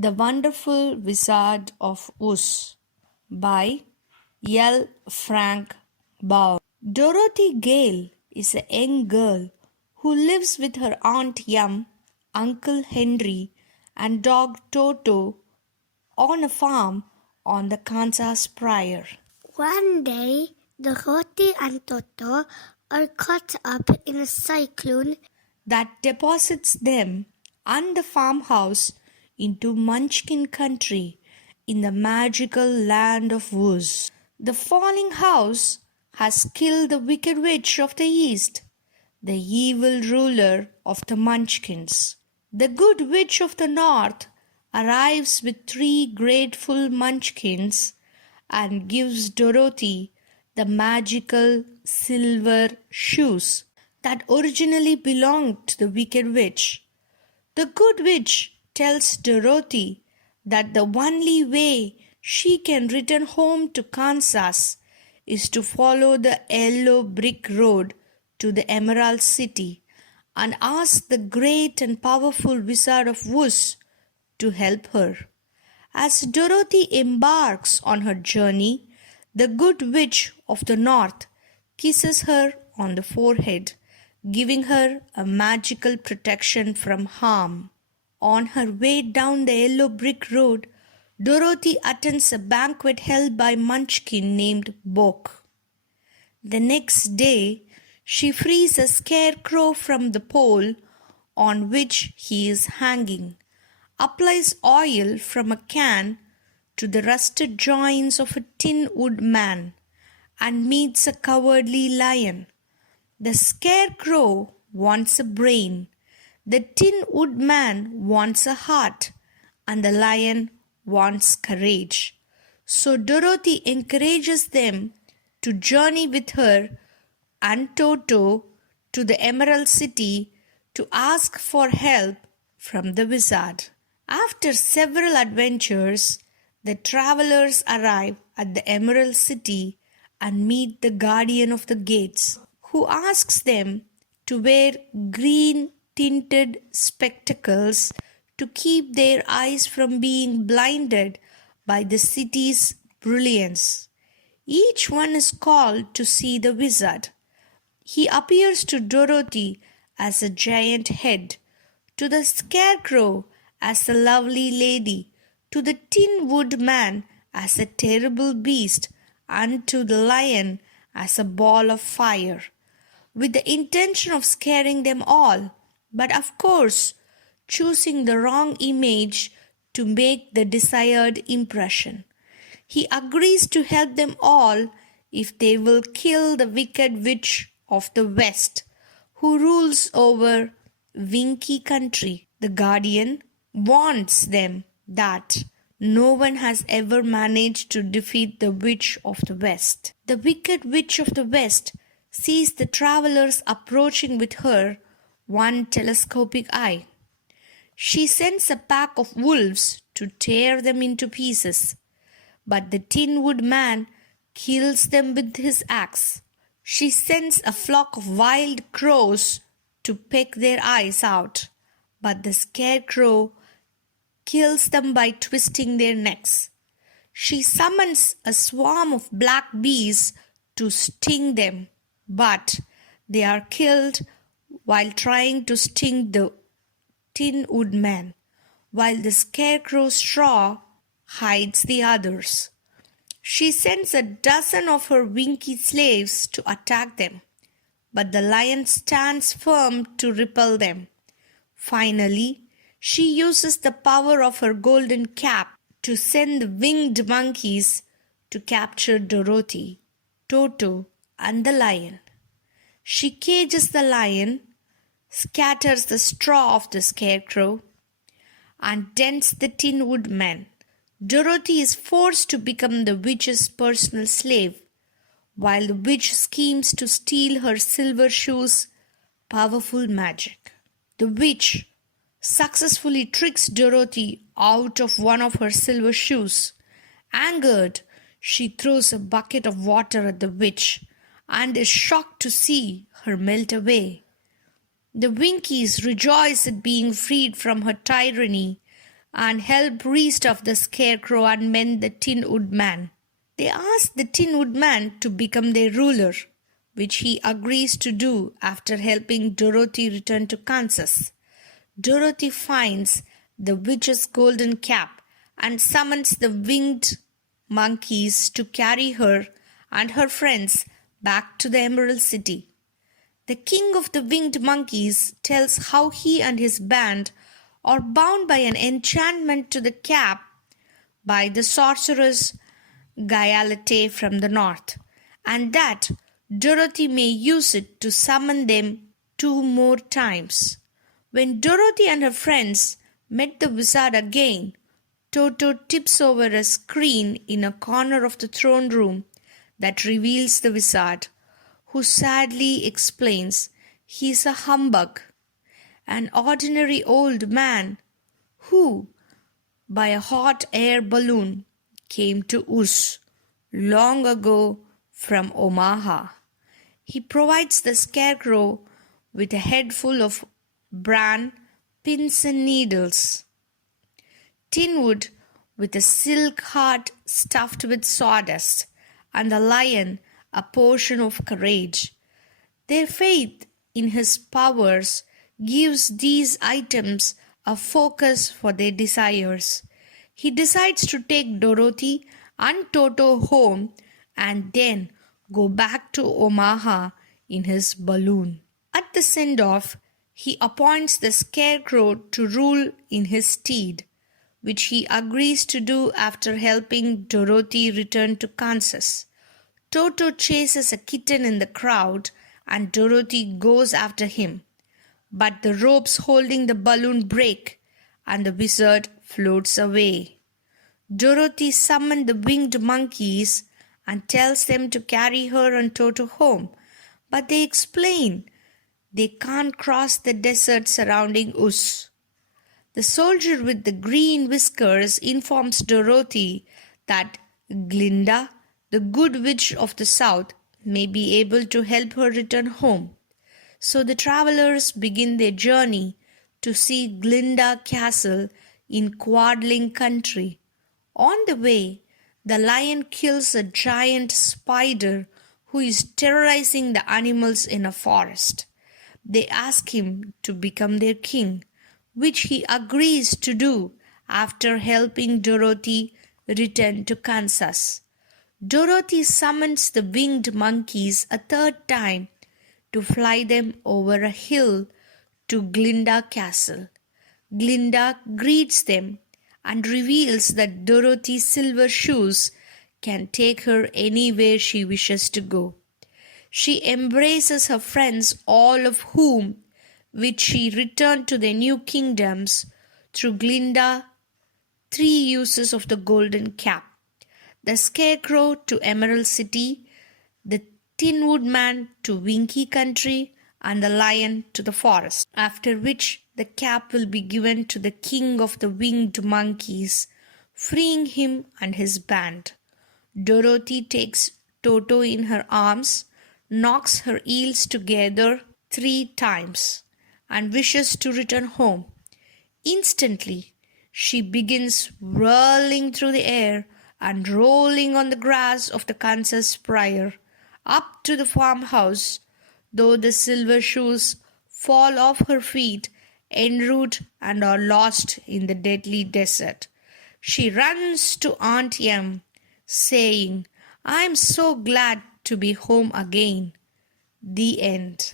The Wonderful Wizard of Oz by L. Frank Baum. Dorothy Gale is a young girl who lives with her Aunt Yum, Uncle Henry, and dog Toto on a farm on the Kansas Prairie. One day, Dorothy and Toto are caught up in a cyclone that deposits them and the farmhouse into Munchkin country in the magical land of Oz. The falling house has killed the Wicked Witch of the East, the evil ruler of the Munchkins. The Good Witch of the North arrives with 3 grateful Munchkins and gives Dorothy the magical silver shoes that originally belonged to the Wicked Witch. The Good Witch tells Dorothy that the only way she can return home to Kansas is to follow the yellow brick road to the Emerald City and ask the great and powerful Wizard of Oz to help her. As Dorothy embarks on her journey, the Good Witch of the North kisses her on the forehead, giving her a magical protection from harm. On her way down the yellow brick road, Dorothy attends a banquet held by Munchkin named Bok. The next day, she frees a scarecrow from the pole on which he is hanging, applies oil from a can to the rusted joints of a tin woodman, and meets a cowardly lion. The scarecrow wants a brain, the tin woodman wants a heart, and the lion wants courage. So Dorothy encourages them to journey with her and Toto to the Emerald City to ask for help from the wizard. After several adventures, the travelers arrive at the Emerald City and meet the guardian of the gates, who asks them to wear green tinted spectacles to keep their eyes from being blinded by the city's brilliance. Each one is called to see the wizard. He appears to Dorothy as a giant head, to the scarecrow as a lovely lady, to the tin woodman as a terrible beast, and to the lion as a ball of fire, with the intention of scaring them all, but of course choosing the wrong image to make the desired impression. He agrees to help them all if they will kill the Wicked Witch of the West, who rules over Winky Country. The guardian warns them that no one has ever managed to defeat the Witch of the West. The Wicked Witch of the West sees the travelers approaching with her one telescopic eye. She sends a pack of wolves to tear them into pieces, but the Tin Woodman kills them with his axe. She sends a flock of wild crows to peck their eyes out, but the scarecrow kills them by twisting their necks. She summons a swarm of black bees to sting them, but they are killed while trying to sting the Tin Woodman, while the scarecrow's straw hides the others. She sends a dozen of her winky slaves to attack them, but the lion stands firm to repel them. Finally, she uses the power of her golden cap to send the winged monkeys to capture Dorothy, Toto, and the lion. She cages the lion, scatters the straw of the scarecrow, and dents the Tin Woodman. Dorothy is forced to become the witch's personal slave, while the witch schemes to steal her silver shoes' powerful magic. The witch successfully tricks Dorothy out of one of her silver shoes. Angered, she throws a bucket of water at the witch and is shocked to see her melt away. The Winkies rejoice at being freed from her tyranny and help restuff the scarecrow and mend the Tin Woodman. They ask the Tin Woodman to become their ruler, which he agrees to do after helping Dorothy return to Kansas. Dorothy finds the witch's golden cap and summons the winged monkeys to carry her and her friends back to the Emerald City. The king of the winged monkeys tells how he and his band are bound by an enchantment to the cap by the sorceress Gayalate from the north, and that Dorothy may use it to summon them 2 more times. When Dorothy and her friends met the wizard again, Toto tips over a screen in a corner of the throne room that reveals the wizard, who sadly explains he's a humbug, an ordinary old man who, by a hot air balloon, came to Us long ago from Omaha. He provides the scarecrow with a head full of bran, pins and needles, Tinwood with a silk heart stuffed with sawdust, and the lion a portion of courage. Their faith in his powers gives these items a focus for their desires. He decides to take Dorothy and Toto home and then go back to Omaha in his balloon. At the send-off, he appoints the scarecrow to rule in his stead, which he agrees to do after helping Dorothy return to Kansas. Toto chases a kitten in the crowd and Dorothy goes after him, but the ropes holding the balloon break and the wizard floats away. Dorothy summoned the winged monkeys and tells them to carry her and Toto home, but they explain they can't cross the desert surrounding Us. The soldier with the green whiskers informs Dorothy that Glinda, the good witch of the south, may be able to help her return home. So the travelers begin their journey to see Glinda Castle in Quadling Country. On the way, the lion kills a giant spider who is terrorizing the animals in a forest. They ask him to become their king, which he agrees to do after helping Dorothy return to Kansas. Dorothy summons the winged monkeys a third time to fly them over a hill to Glinda Castle. Glinda greets them and reveals that Dorothy's silver shoes can take her anywhere she wishes to go. She embraces her friends, all of whom which she returned to their new kingdoms through Glinda 3 uses of the golden cap. The Scarecrow to Emerald City, the Tin Woodman to Winky Country, and the Lion to the forest, after which the cap will be given to the king of the winged monkeys, freeing him and his band. Dorothy takes Toto in her arms, knocks her heels together 3 times, and wishes to return home. Instantly, she begins whirling through the air and rolling on the grass of the Kansas prairie up to the farmhouse, though the silver shoes fall off her feet en route and are lost in the deadly desert. She runs to Aunt Em, saying, "I'm so glad to be home again." The end.